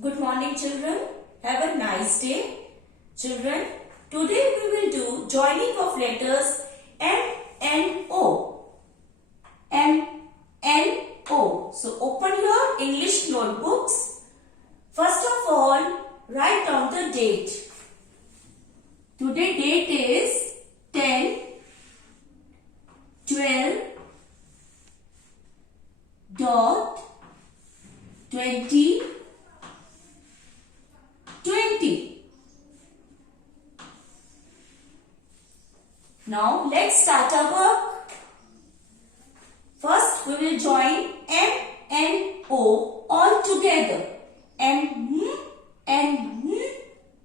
Good morning, children. Have a nice day. Children, today we will do joining of letters M N O. M N O. So open your English notebooks. First of all, write down the date. Today date is 10 12 dot 20 20. Now let's start our work. First we will join M and O all together. M and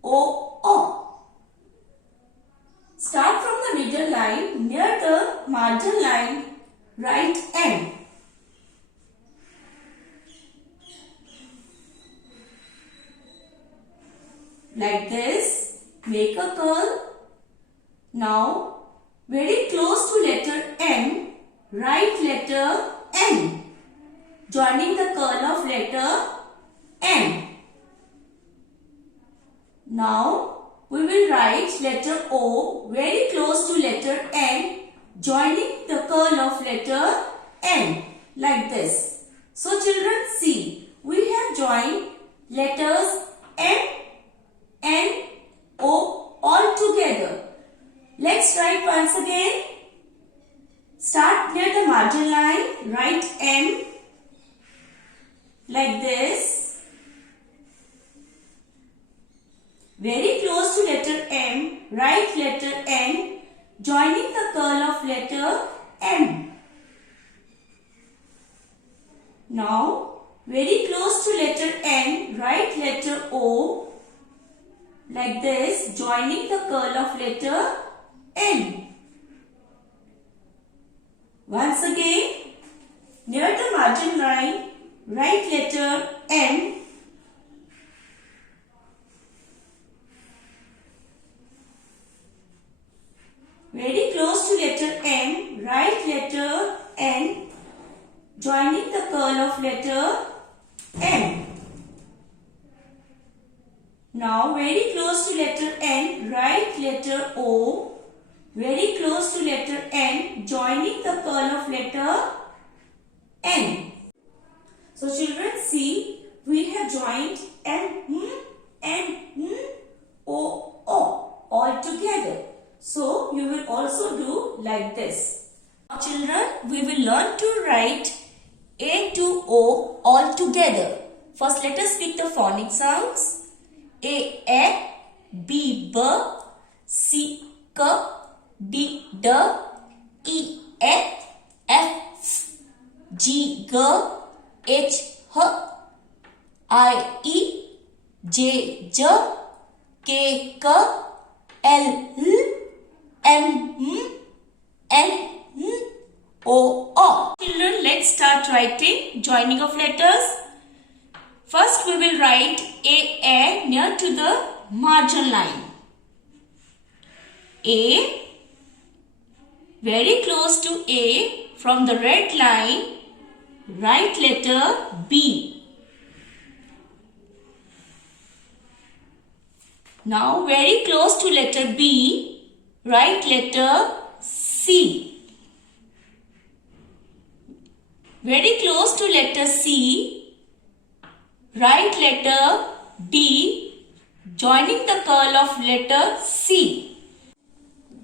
O O. Start from the middle line. Near the margin line, write M. Like this, make a curl. Now, very close to letter M, write letter N, joining the curl of letter M. Now, we will write letter O very close to letter N, joining the curl of letter N, like this. So, children, see, we have joined letters M and O all together. Let's write once again. Start near the margin line. Write M like this. Very close to letter M. Write letter N, joining the curl of letter M. Now, very close to letter N. Write letter O. Like this, joining the curl of letter N. Once again, near the margin line, write letter M. Very close to letter M, write letter N, joining the curl of letter M. Now, very close to letter N, write letter O. Very close to letter N, joining the curl of letter N. So, children, see, we have joined M and O all together. So, you will also do like this. Now, children, we will learn to write A to O all together. First, let us speak the phonic sounds. A, B, B, C, K, D, D, E, F, F, G, G, H, H, I, E, J, J, K, K, L, M, N, O, O. Children, let's start writing joining of letters. First, we will write A near to the margin line. A, very close to A, from the red line, write letter B. Now, very close to letter B, write letter C. Very close to letter C, write letter D, joining the curl of letter C.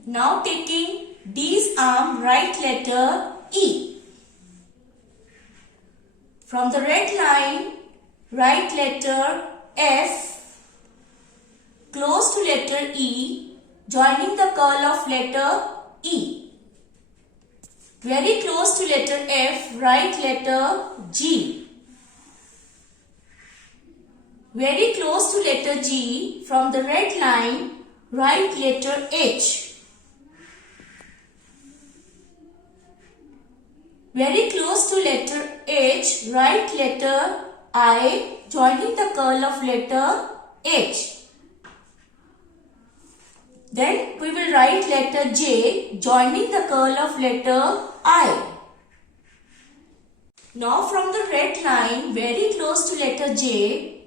Now taking D's arm, write letter E. From the red line, write letter F, close to letter E, joining the curl of letter E. Very close to letter F, write letter G. Very close to letter G, from the red line, write letter H. Very close to letter H, write letter I, joining the curl of letter H. Then we will write letter J, joining the curl of letter I. Now from the red line very close to letter J,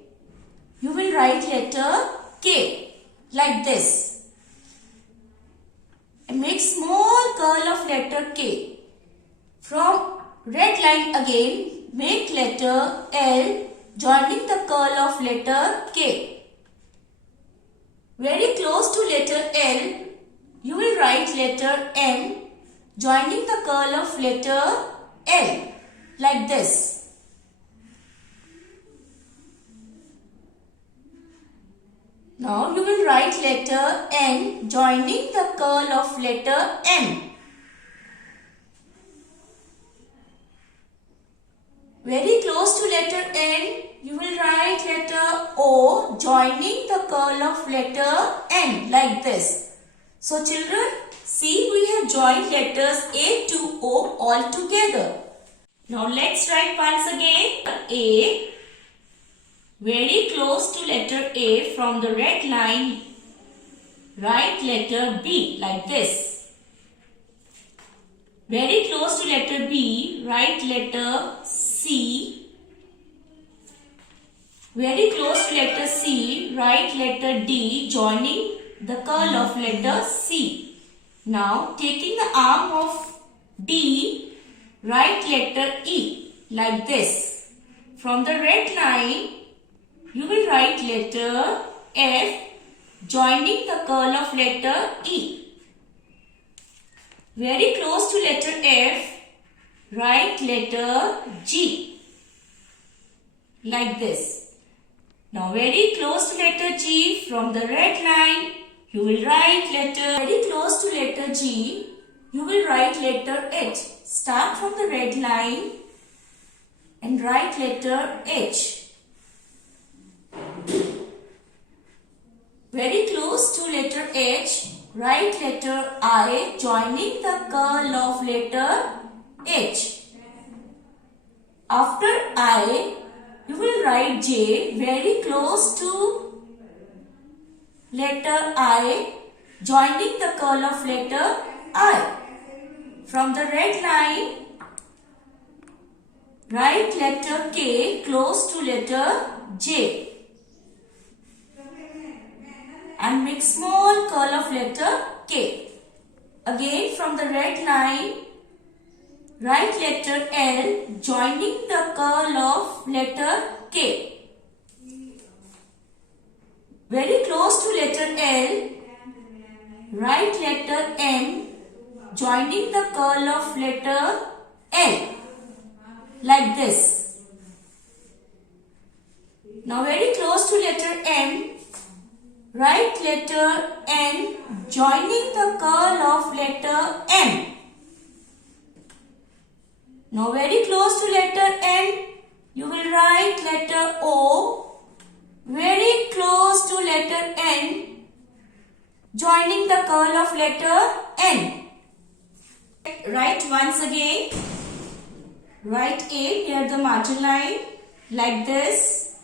you will write letter K like this. And make small curl of letter K. From red line again, make letter L joining the curl of letter K. Very close to letter L, you will write letter M joining the curl of letter L like this. Now you will write letter N joining the curl of letter M. Very close to letter N, you will write letter O joining the curl of letter N like this. So children, see, we have joined letters A to O all together. Now let's write once again A. Very close to letter A, from the red line, write letter B like this. Very close to letter B, write letter C. Very close to letter C, write letter D joining the curl of letter C. Now taking the arm of D, write letter E like this. From the red line, you will write letter F joining the curl of letter E. Very close to letter F, write letter G like this. Now very close to letter G, from the red line, you will write letter, very close to letter G, you will write letter H. Start from the red line and write letter H. Very close to letter H, write letter I joining the curl of letter H. After I, you will write J very close to letter I joining the curl of letter I. From the red line, write letter K close to letter J. And make small curl of letter K. Again from the red line, write letter L joining the curl of letter K. Very close to letter L, write letter M joining the curl of letter L like this. Now very close to letter M, write letter N joining the curl of letter M. Now very close to letter N, you will write letter O. Very close to letter N, joining the curl of letter N. Write once again. Write A near the margin line like this.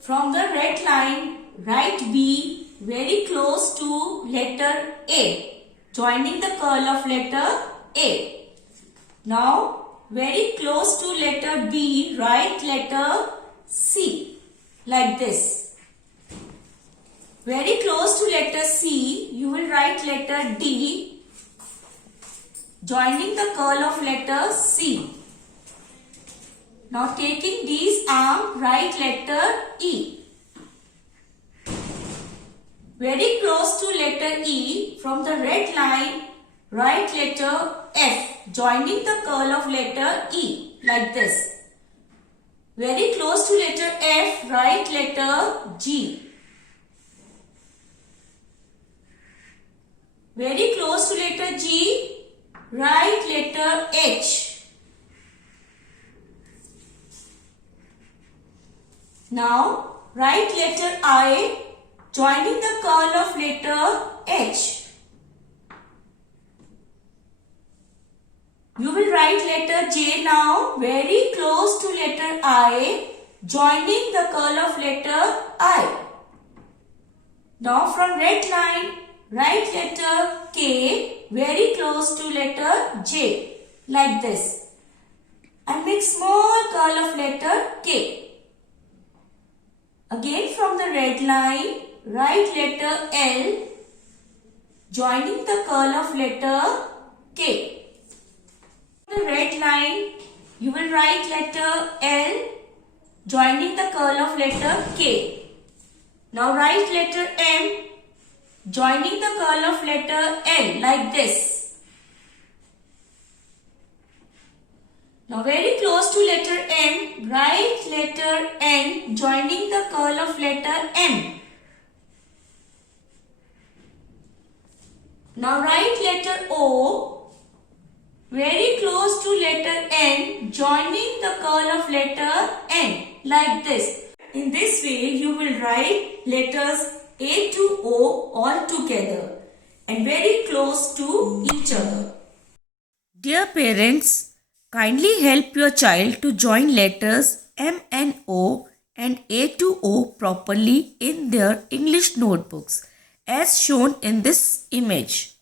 From the red line, write B very close to letter A, joining the curl of letter A. Now, very close to letter B, write letter C, like this. Very close to letter C, you will write letter D, joining the curl of letter C. Now, taking D's arm, write letter E. Very close to letter E, from the red line, write letter F, joining the curl of letter E, like this. Very close to letter F, write letter G. Very close to letter G, write letter H. Now, write letter I, joining the curl of letter H. You will write letter J now, very close to letter I, joining the curl of letter I. Now from red line, write letter K, very close to letter J, like this. And make small curl of letter K. the red line, write letter L joining the curl of letter K. The red line, you will write letter L joining the curl of letter K. Now write letter M joining the curl of letter L like this. Now very close to letter M, write letter N joining the curl of letter M. Now write letter O very close to letter N joining the curl of letter N like this. In this way you will write letters A to O all together and very close to each other. Dear parents, kindly help your child to join letters M and O and A to O properly in their English notebooks as shown in this image.